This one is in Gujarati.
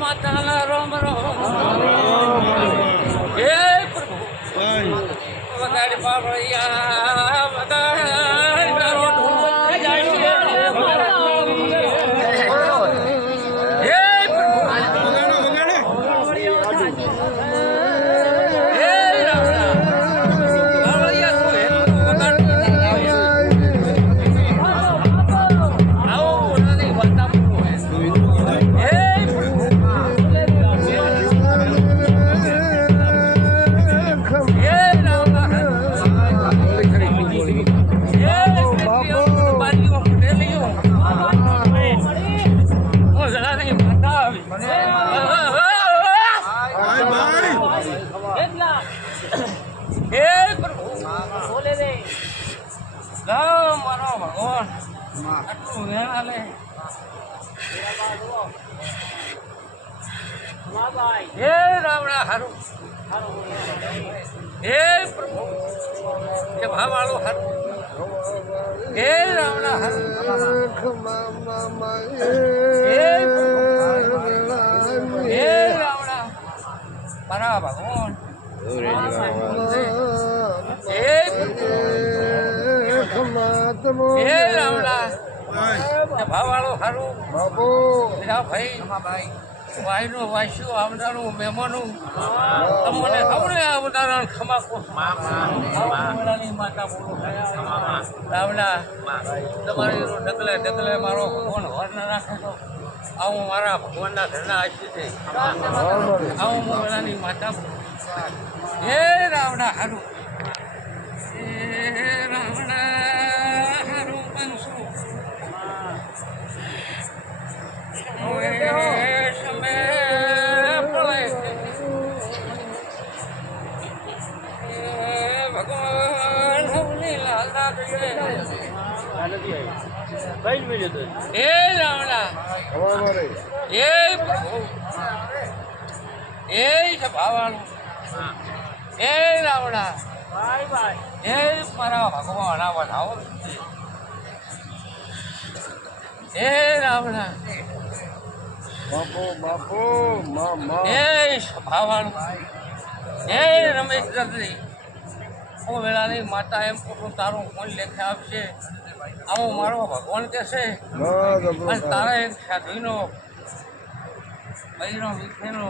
માતાના રોમ રોમ. હે રાવણા હારું હે પ્રભુ હે ભાવાળો હારું હે રાવણા હારું વાયનો વાસ્યો આવનારું મહેમાનું તમને ખબર આવનારા મેળાની માતા બોલો રાવણા તમારી ડગલે ડગલે મારો કોણ વર્ણ રાખે તો આવું મારા ભગવાનના ઘરના આશી છે આવું હું મેળાની માતા હે રાવણા, હારું. હે રાવણા, હારું બનશું. ભગવાન હવની હે રાવણા એ હે પ્રભુ એ સભાવાળું હે. રાવણા. એ મારા ભગવાન આ વધાવો હે રાવણા. બાપુ બાપુ એ મા એ રમેશ દર્દી હું વેળાની માતા એમ કહું તારું કોઈ લેખે આપશે. આવો મારો ભગવાન કહેશે છે. તારે અને તારા એક સાધુનો બૈરો વિખેનો